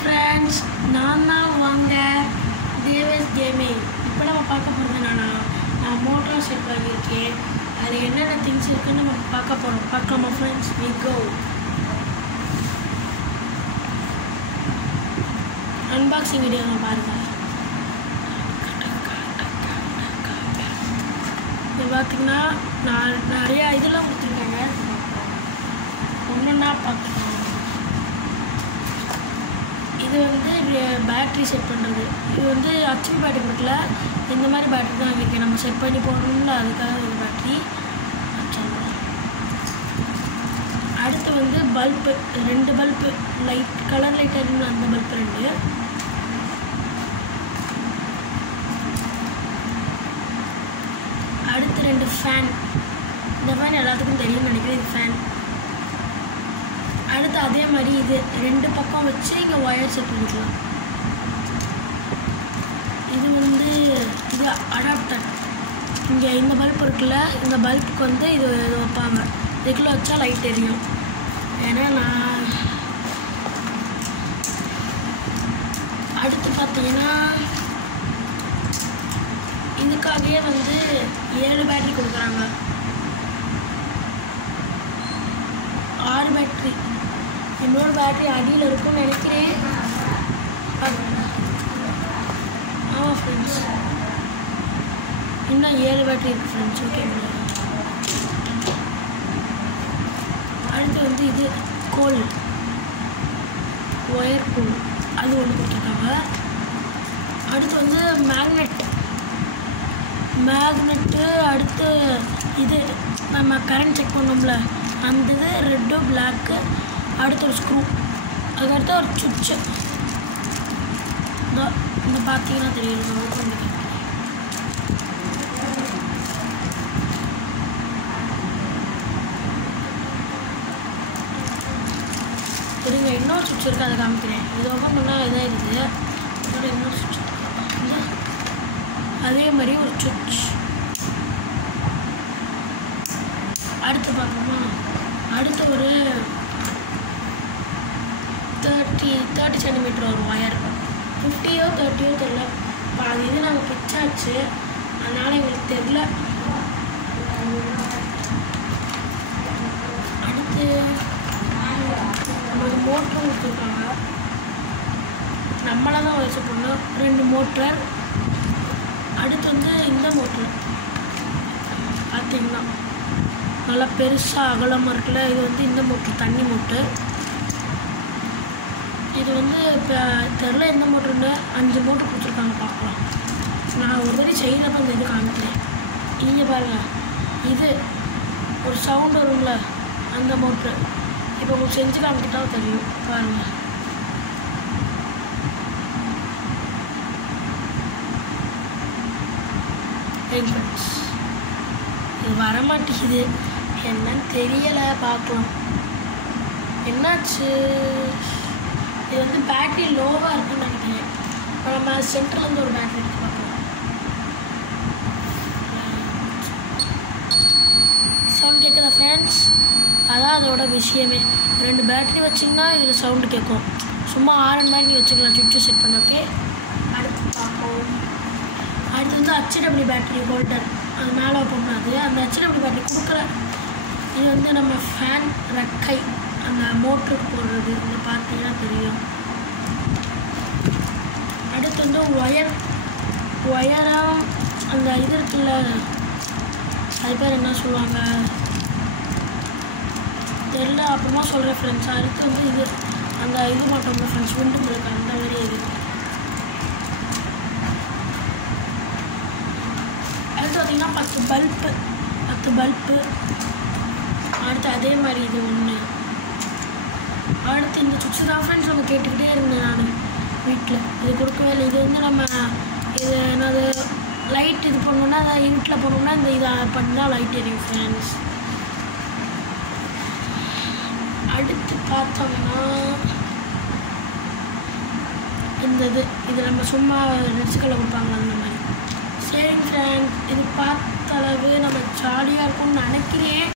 Friends, நான் தான் வாங்க தேவேஸ் கேமிங். இப்போ நம்ம பார்க்க போகிறது நான் மோட்டார் செட் வாங்கியிருக்கேன். அதில் என்னென்ன திங்ஸ் இருக்குன்னு நம்ம பார்க்க போகிறோம். பார்க்கலாமா friends? we go. Unboxing video தான் பாருங்கள். இது பார்த்திங்கன்னா நான் நிறையா இதெல்லாம் கொடுத்துருக்காங்க. ஒன்றுன்னா பார்த்துக்கலாம். இது வந்து பேட்ரி செட் பண்ணுறது. இது வந்து ஹச்பி பேட்டரி கொடுக்கல, இந்த மாதிரி பேட்டரி தான் வாங்கியிருக்கேன். நம்ம செட் பண்ணி போடணும்ல, அதுக்காக ஒரு பேட்டரி. அடுத்து வந்து bulb, 2 bulb, light colour light இருக்குன்னு அந்த பல்பு 2. அடுத்து 2 ஃபேன். இந்த ஃபேன் எல்லாத்துக்கும் தெரியும்னு நினைக்கிறேன். இது ஃபேன். அடுத்து அதே மாதிரி இது 2 பக்கம் வச்சு இங்கே ஒயர் செட் பண்ணிக்கலாம். இது வந்து இது அடாப்டர். இங்கே இந்த பல்ப் இருக்குல்ல, இந்த பல்புக்கு வந்து இது வைப்பாங்க. இதுக்குள்ளே வச்சா லைட் எரியும். ஏன்னா நான் அடுத்து பார்த்தீங்கன்னா இதுக்காகவே வந்து 7 பேட்டரி கொடுக்குறாங்க. 6 பேட்டரி. இன்னொரு பேட்டரி அடியில் இருக்குன்னு நினைக்கிறேன். ஆமாம் ஃப்ரெண்ட்ஸ், இன்னும் 7 பேட்டரி இருக்குது ஃப்ரெண்ட்ஸ். ஓகேங்களா? அடுத்து வந்து இது கோல், ஒயர் கோல், அது ஒன்று கொடுத்துருக்காங்க. அடுத்து வந்து மேக்னெட்டு. அடுத்து இது நம்ம கரண்ட் செக் பண்ணோம்ல, அந்த இது ரெட்டு பிளாக்கு. அடுத்து ஒரு ஸ்க்ரூ, அதுக்கடுத்து ஒரு சுவிட்சு. இந்த பார்த்தீங்கன்னா தெரியும். ஓப்பன் பண்ணி சரிங்க, இன்னொரு சுவிட்ச் இருக்குது, அதை காமிக்கிறேன். இது ஓப்பன் பண்ணால் இதாக இருக்குது. அதோட இன்னொரு சுவிட்ச், அதே மாதிரி ஒரு சுவிட்ச். அடுத்து பார்ப்போமா? அடுத்து ஒரு 30 சென்டிமீட்டர் ஒரு ஒயர். 50யோ 30யோ தெரில. அது இது நாங்கள் பிச்சாச்சு, அதனால் எங்களுக்கு தெரில. அடுத்து நமக்கு மோட்டரும் கொடுத்துருக்காங்க. நம்மளாக தான் வயசு பண்ணோம். 2 மோட்டர். அடுத்து வந்து இந்த மோட்டர் பார்த்திங்கன்னா நல்லா பெருசாக அகலமாக இருக்குல்ல, இது வந்து இந்த மோட்டர், தண்ணி மோட்டர். இது வந்து இப்போ தெரில எந்த மோட்டருன்னு. 5 மோட்டர் கொடுத்துருக்காங்க. பார்க்கலாம். நான் ஒரு வாரி செய்கிறப்ப அந்த இது காமிக்கிறேன். இங்கே பாருங்கள், இது ஒரு சவுண்ட் வரும்ல, அந்த மோட்ரு. இப்போ உங்களுக்கு செஞ்சு காமிக்கிட்டால் தெரியும். பாருங்கள். ஃப்ரெண்ட்ஸ், இது வரமாட்டேங்குது, என்னன்னு தெரியலை. பார்க்கலாம் என்னாச்சு. இது வந்து பேட்டரி லோவாக இருக்குன்னு நினைக்கிறேன். இப்போ நம்ம சென்டர்லேருந்து ஒரு பேட்டரி எடுத்து பார்க்கலாம். சவுண்ட் கேட்குதா ஃப்ரெண்ட்ஸ்? அதான் அதோட விஷயமே. 2 பேட்டரி வச்சிங்கன்னா இதில் சவுண்டு கேட்கும். சும்மா ஆரன் மாதிரி நீ வச்சுக்கலாம், சுவிட்சு செட் பண்ண. ஓகே, அடுத்து பார்ப்போம். அடுத்து வந்து HW பேட்டரி ஹோல்டர், அது மேலே வைப்போம்னா அது அந்த HW பேட்டரி கொடுக்குற. இது வந்து நம்ம ஃபேன் ரெக்கை, அந்த மோட்டருக்கு போடுறது. இந்த பார்த்தீங்கன்னா தெரியும். அடுத்து வந்து ஒயராக அந்த இது இருக்குல்ல, அது பேர் என்ன சொல்லுவாங்க தெரியல, அப்புறமா சொல்கிறேன் ஃப்ரெண்ட்ஸ். அடுத்து வந்து இது அந்த இது மாட்டோம்ல ஃப்ரெண்ட்ஸ், விண்டு மில்க், அந்த மாதிரி இது. அடுத்து பார்த்திங்கன்னா 10 பல்பு. அடுத்து அதே மாதிரி இது ஒன்று. அடுத்து இந்த சுவிட்சு தான் ஃப்ரெண்ட்ஸ் நம்ம கேட்டுக்கிட்டே இருந்தேன் நான் வீட்டில். இது கொடுக்கவே இல்லை. இது வந்து நம்ம இது என்னது லைட் இது பண்ணோன்னா, அதை இருட்டில் போனோம்னா இந்த இதை பண்ணால் லைட் எரியும் ஃப்ரெண்ட்ஸ். அடுத்து பார்த்தோம்னா இந்த இது நம்ம சும்மா நெட்ஸ்களில் கொடுப்பாங்க அந்த மாதிரி. சரிங்க ஃப்ரெண்ட்ஸ், இது பார்த்த அளவு நம்ம ஜாலியாக இருக்கும்னு நினைக்கிறேன்.